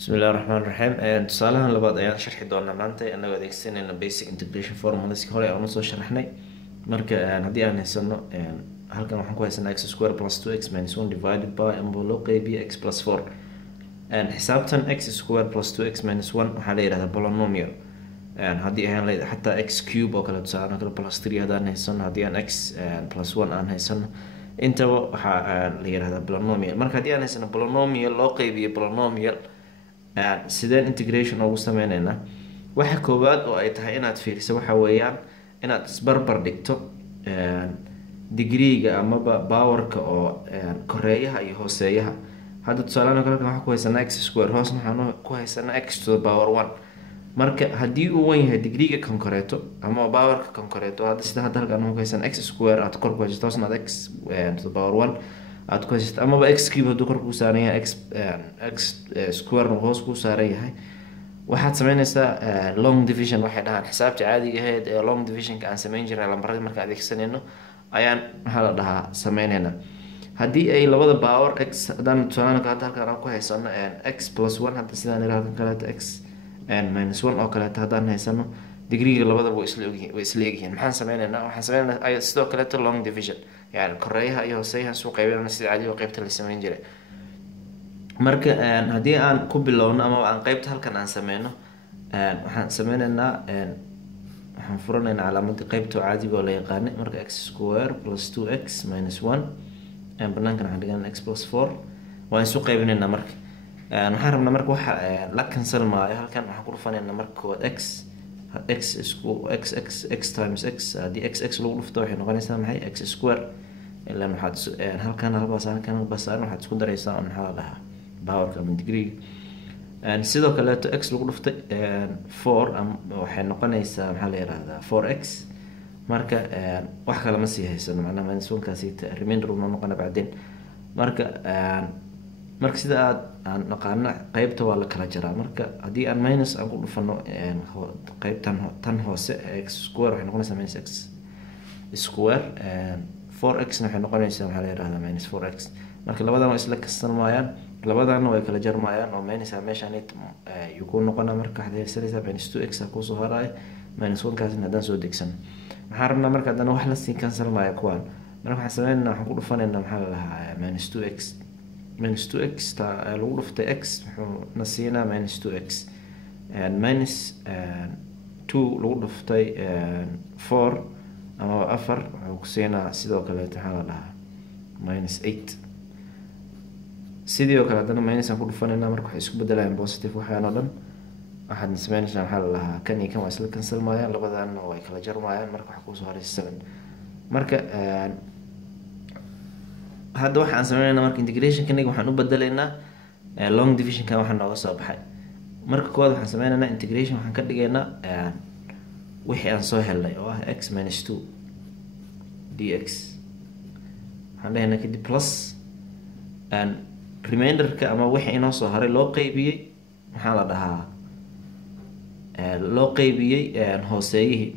بسم الله الرحمن الرحيم tusaalahan labaad ayaan sharxi doonaa maanta anagoo adeegsanayna basic integration formulas hore aan soo sharaxnay marka haddii aan haysano halkan waxaan ku haysanaa x square plus 2x minus 1 divided by ama loo qeybiyo x plus 4 xisaabtan x square plus 2x minus 1 waxaa la yidhahdaa polynomial haddii aan leedahay xataa x cube oo kale tusaale kale plus 3 haddaan haysano haddii aan x plus 1 aan haysano intaba waxaa la yidhahdaa polynomial marka haddii aan haysano polynomial loo qeybiyo polynomial sideen integration ugu sameynayna waxa koowaad oo ay tahay inaad fiiriso waxa weeyaan inaad isbarbar dhigto degreega amaba powerka oo koreeyaha iyo hooseeyaha hadda tusaale kale waxaan ku haysanaa x square hoosna waxaan ku haysanaa x to the power 1 marka haddii uu wan yahay degreega kan koreeto ama powerka kan koreeto hadda sida hadda halkan waxaan ku haysanaa x square aad kor ku haysato hoosna x to the power 1 aad ku haysato amaba x cube hadduu kor kuu saaran yahay x square hoos kuu saaran yahay waxaad sameynaysaa long division waxay dhahaan xisaabta caadiga ahayd ee long divisionka aan sameyn jirnay lambarada markaan adeegsanayno ayaan maxaa la dhahaa sameynayna haddii ay labada power x haddaan tusaale hadda halkan aan ku haysano x plus 1 hadda sidaan ila halkan kaleeto x minus 1 oo kaleeto haddaan haysano degreega labadaba way isla egyihiin maxaan sameynaynaa waxaan sameynaynaa sidoo kaleeto long division يعني koreeyaha iyo hooseeyaha suu qaybinayna sida caadiga qaybta la sameyn jiray marka haddii aan ku bilowno ama aan qaybta halkan aan sameyno waxaan sameynaynaa waxaan furanaynaa calaamadii qaybta caadiga oo la yaqaanay marka x square plus 2x minus 1 banaankan waxaan dhiganaa x plus 4 waan isu qaybinaynaa marka waxaan rabnaa marka waxa la cancel maayo halkan waxaan ku dhufanaynaa marka koowaad x x times x haddii x lagu dhufto waxay noqonaysaa maxay x square ilaan waxaad halkan halbaasaaran waxaad isku daraysaa on maxaa la dhahaa powerka ama degreega sidoo kaleeto x lagu dhuftay 4 waxay noqonaysaa maxaa la yihahdaa 4x marka wax kale ma sii haysano macnaha minus 1kaasi remainder uma noqona bacdeen marka sida aan naqaano qaybta waa la kala jaraa marka haddii aan minus aan ku dhufano qaybtan tan hoose x square waxay noqonaysaa minus x square 4x waxay noqonaysaa maxaa la yihahdaa minus 4x marka labadan waa isla kastalmayaan labadana way kala jarmayaan oo minus meeshaan ayuu ku noqonaa marka waxaad haysanaysaa minus 2x kusoo haraya minus 1kaasna haddaan soo degsano maxaan rabnaa marka haddana wax lasii cancelmaya kuwaan marka waxaan sameynaynaa waxaan ku dhufanaynaa maxaa la dhahaa minus 2x minus 2x lagu dhuftay x wuxuu na siinaa minus 2x minus 2 lagu dhuftay 4 ama 4 wuxuu ku siinaa sidoo kale maxaa la dhahaa minus 8 sidoo kale haddana minus aan ku dhufanaynaa marka waxay isku bedelayaan positive waxaan oo dhan waxaad sameynaysaa maxaa la dhahaa kan iyo kan waa isla cancelmayaan labadaana way kala jarmayaan marka waxa kusoo haray 7 marka hadda waxaan sameynayna marka integrationkaniga waxaan u bedelaynaa long divisionka waxaa nooga soo baxay marka koowaad waxaan sameynaynaa integration waxaan ka dhigaynaa wixii aan soo helnay oo ah x minus 2 dx waxaan dhahaynaa kadib plus reminderka ama wixii inoo soo haray loo qeybiyey maxaa la dhahaa loo qeybiyey hooseeyihii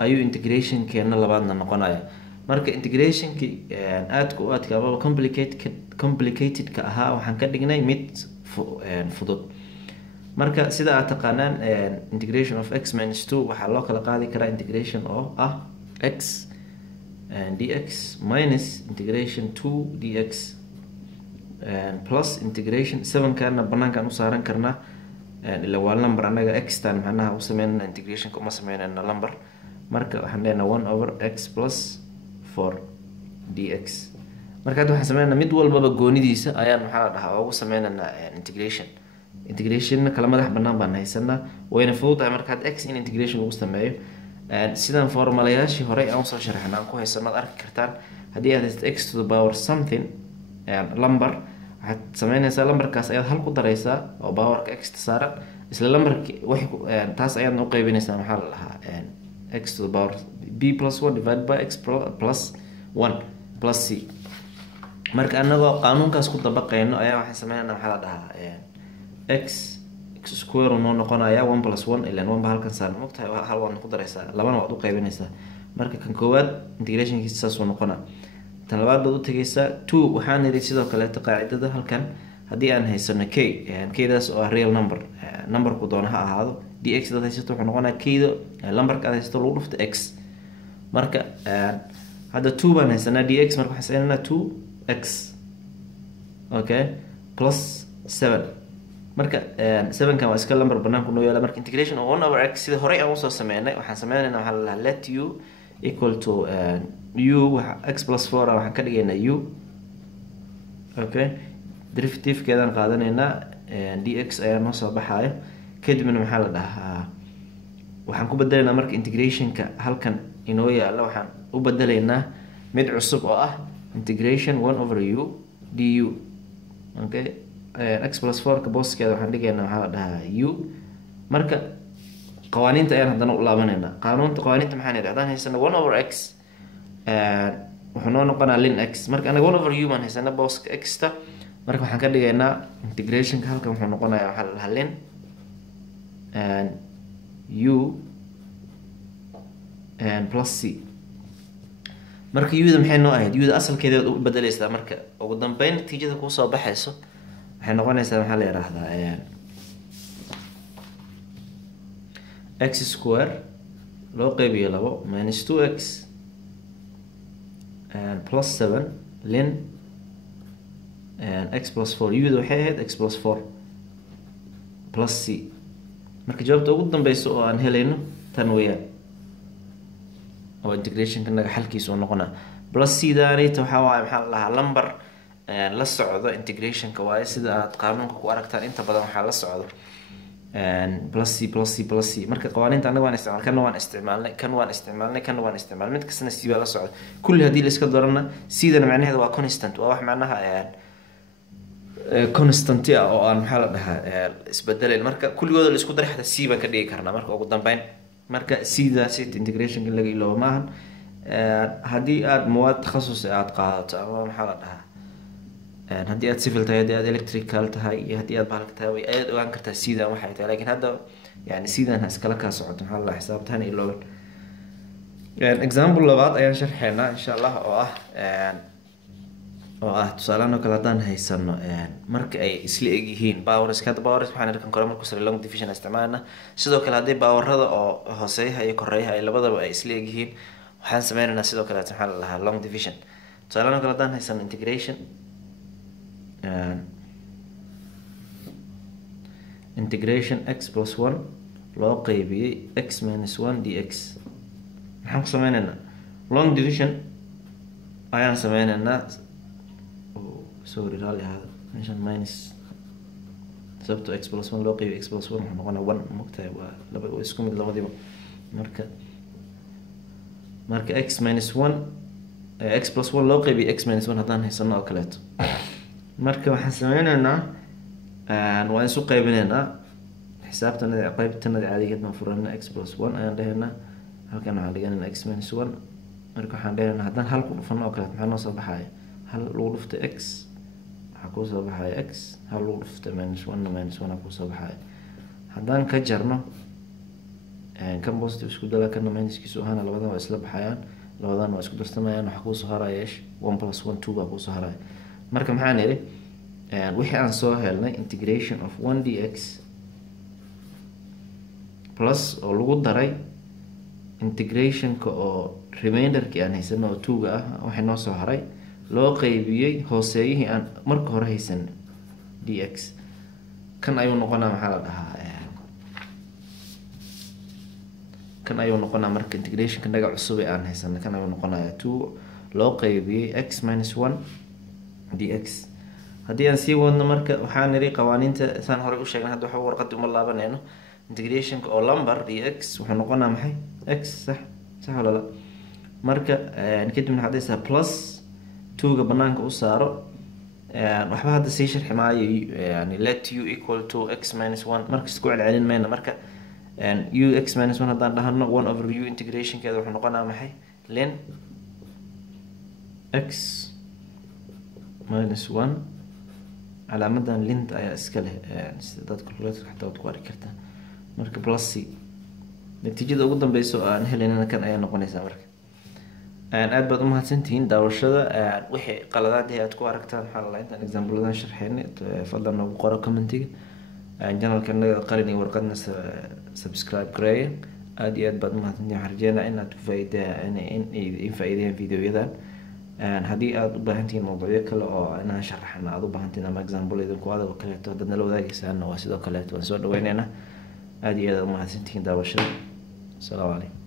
ayuu integrationkeena labaadna noqonaya marka integrationki aadka amaba complicatedka ahaa waxaan ka dhignay mid fudud marka sida aad taqaanaan integration of x minus 2 waxaa loo kala qaadi karaa integration oo ah x dx minus integration 2 dx plus integration 7kana banaankaan u saaran karnaa ila waa number anaga x tan macnaha u sameynana integrationka uma sameynana number marka waxaan leenahay 1 over x plus 4 dx marka hadda waxaan sameynaa mid walbaba goonidiisa ayaan maxaa la dhahaa ugu sameynaynaa integration kala madax bannaan baan haysanaa wayna fududahay marka had x in integration lagu sameeyo sidan formulayaashii hore aan usoo sharaxna aan ku haysano arki kartaan haddii aad haysato x to the power something number waxaad sameynaysaa lambarkaas ayaad hal ku daraysaa oo powerka x saaran isla lambarki taas ayaadna u qeybinaysaa maxaa la dhahaa x to the power b plus 1 divided by x plus 1 plus c marka anagoo qaanuunkaas ku dabaqayno ayaa waxaan sameynayna maxaa la dhahaa x square noo noqonaya 1 plus 1 ilan 1 ba halkan saaran mogtahay hal waan ku daraysaa labana waad u qaybinaysaa marka kan koowaad integrationkiisa saas uu noqonaa tan labaad baad u tagaysaa 2 waxaan niri sidoo kaleeto qaacidada halkan haddii aan haysano k kdaas oo ah real number numberku doona ha ahaado dx dad haysato wuxuu noqonaya kda numberka aad haysato lagu dhufto x marka hadda 2 baan haysanaa dx marka waxaan sameynaa 2x okay plus 7 marka 7kan waa iska number banaanku noo yaala marka integration of 1 over x sida horey aan usoo sameynay waxaan sameynaynaa waxaa la dhahaa let u equal to u x plus 4 waxaan ka dhigaynaa u okay derivative-keedaan qaadanaynaa dx ayaa noo soo baxayo kadibna maxaa la dhahaa waxaan ku bedelaynaa marka integrationka halkan inoo yaala waxaan u bedelaynaa mid cusub oo ah integration 1 over u du okay x plus 4 ka booskeeda waxaan dhigaynaa waxaa la dhahaa u marka qawaaniinta ayaan haddana u laabanaynaa qawaaniinta maxaan idhi haddaan haysano 1 over x wuxuu noo noqonaa lin x marka anaga 1 over u baan haysana booska x-ta marka waxaan ka dhigaynaa integrationka halkan wuxuu noqonayaa waxaa la dhahaa lin u plus c marka u-da maxay noo ahayd u-da asalkeeda u bedeleysaa marka ugu dambeyn natiijada kuusoo baxayso waxay noqonaysaa maxaa la yiraahdaa x square loo qeybiyo 2 minus 2x plus 7 lin x plus 4 u-da waxay ahayd x plus 4 plus c marka jawaabta ugu dambeysa oo aan helayno tan weeyaan oo integrationka naga xalkiisa oo noqona plus c daanita waxaa waaye maxaa la dhahaa number la socdo integrationka waaye sida aad qaanuunka ku aragtaan inta badan waxaa la socdo plus c plus c plus c marka qawaaniinta anaga waan isticmaalnay kan waan isticmaalnay mid kastana c baa la socda kulli haddii la iska doorana c-dana macnaheeda waa constant waa wax macnaha constanti ah oo aan maxaa la dhahaa isbedelayn marka kulligooda la isku daray xataa c baan ka dhigi karnaa marka ugu dambeyn marka c-daasi integration in laga iloobo maahan haddii aad mawaad takhasus aad qaadato ama maxaa la dhahaa haddii aad civil tahay haddii aad electrical tahay iyo haddii aad bahalka tahay way ayaad ogaan kartaa c-dan waxay tahay laakiin hadda yani c-dan ha iskala kaa socoto maxaa la dhahaa xisaabtahan ilooban example labaad ayaan sharxeynaa insha allah oo ah tusaalahan oo kale haddaan haysano marka ay isla egyihiin powers hadda powers waxaan arkan karo markuu sare long division isticmaalna sidoo kale haddii powerada oo hooseeyaha iyo koreeyaha ay labadaba ay isla egyihiin waxaan sameynaynaa sidoo kale maxaa la dhahaa long division tusaalahan oo kale haddaan haysano integration x plus 1 loo qeybiyey x minus 1 dx maxaan ku sameynaynaa long division ayaan sameynaynaa sorry rally hada meeshan minus sababto x plus 1 loo qeybiyo x plus 1 wuxuu noqonaa 1 mogtahay waa laba isku mid labadiiba marka x minus 1 x plus 1 loo qeybiyo x minus 1 haddaan haysano oo kaleeto marka waxaan sameynaynaa waan isu qeybinaynaa xisaabtanada qeybtanada caadigeed baan furaynaa x plus 1 ayaan dhahaynaa halkan waxaan dhiganaynaa x minus 1 marka waxaan dhahaynaa haddaan hal ku dhufano oo kaleeto maxaa noo soo baxaya hal lagu dhufto x waxaa kuu soo baxaya x hal lagu dhufto minus 1 minus 1 kuu soo baxaya haddaan ka jarno kan positive isku dala kana minuskiisu ahaana labadan waa isla baxayaan labadan waa isku darsamayaan waxaa kuusoo haraya 1 plus 1 2 baa kuusoo haraya marka maxaan idhi wixii aan soo helnay integration of 1 dx plus oo lagu daray integrationka oo remainderkii aan haysano oo 2ga ah waxay noo soo haray loo qeybiyey hooseeyihii aan marka hore haysan dx kan ayuu noqonaa maxaa la dhahaa kan ayuu noqonaa marka integrationka naga cusub ee aan haysano kan ayuu noqonaya 2 loo qeybiyey x minus 1 dx haddii aan sii wadno marka waxaan niri qawaaniinta saan horey u sheegnay hadda waxa warqadii uma laabanayno integrationka oo lumber dx wuxuu noqonaa maxay x sax wala la marka kadibna waxaad dhahaysaa plus 2ga banaanka u saaro waxba hadda sii sharxi maayo yani let u equal to x minus 1 marka isku celcelin mayna marka u x minus 1 haddaan dhahano 1 over u integrationkeeda wuxuu noqonaa maxay ln x minus 1 calaamadan linta ayaa iska leh sida dad calculator xataa waad ku arki kartaa marka plus c natiijada ugu dambeysa oo aan helaynana kan ayaa noqonaysaa marka aad baad umahadsantihiin daawashada. Wixii qaladaad aad ku aragtaan waxaa la intaan example-adan sharxeynay, fadlan nagu qoro commentiga. Channelka naga qalin iyo warqadna subscribe gareeya. aad iyo aad baad umahadsantihiin. waxaan rajeynaa inaad ku faa'iideeyaan videoyadan. haddii aad u baahan tihiin mawduucyo kale oo inaan sharaxna aad u baahan tihiin ama example idinku adag oo kaleeto haddaad nala wadaagaysaana waa sidoo kaleeto waan soo dhaweyneynaa. aad iyo aad umahadsantihiin daawashada. asalaamu calaykum.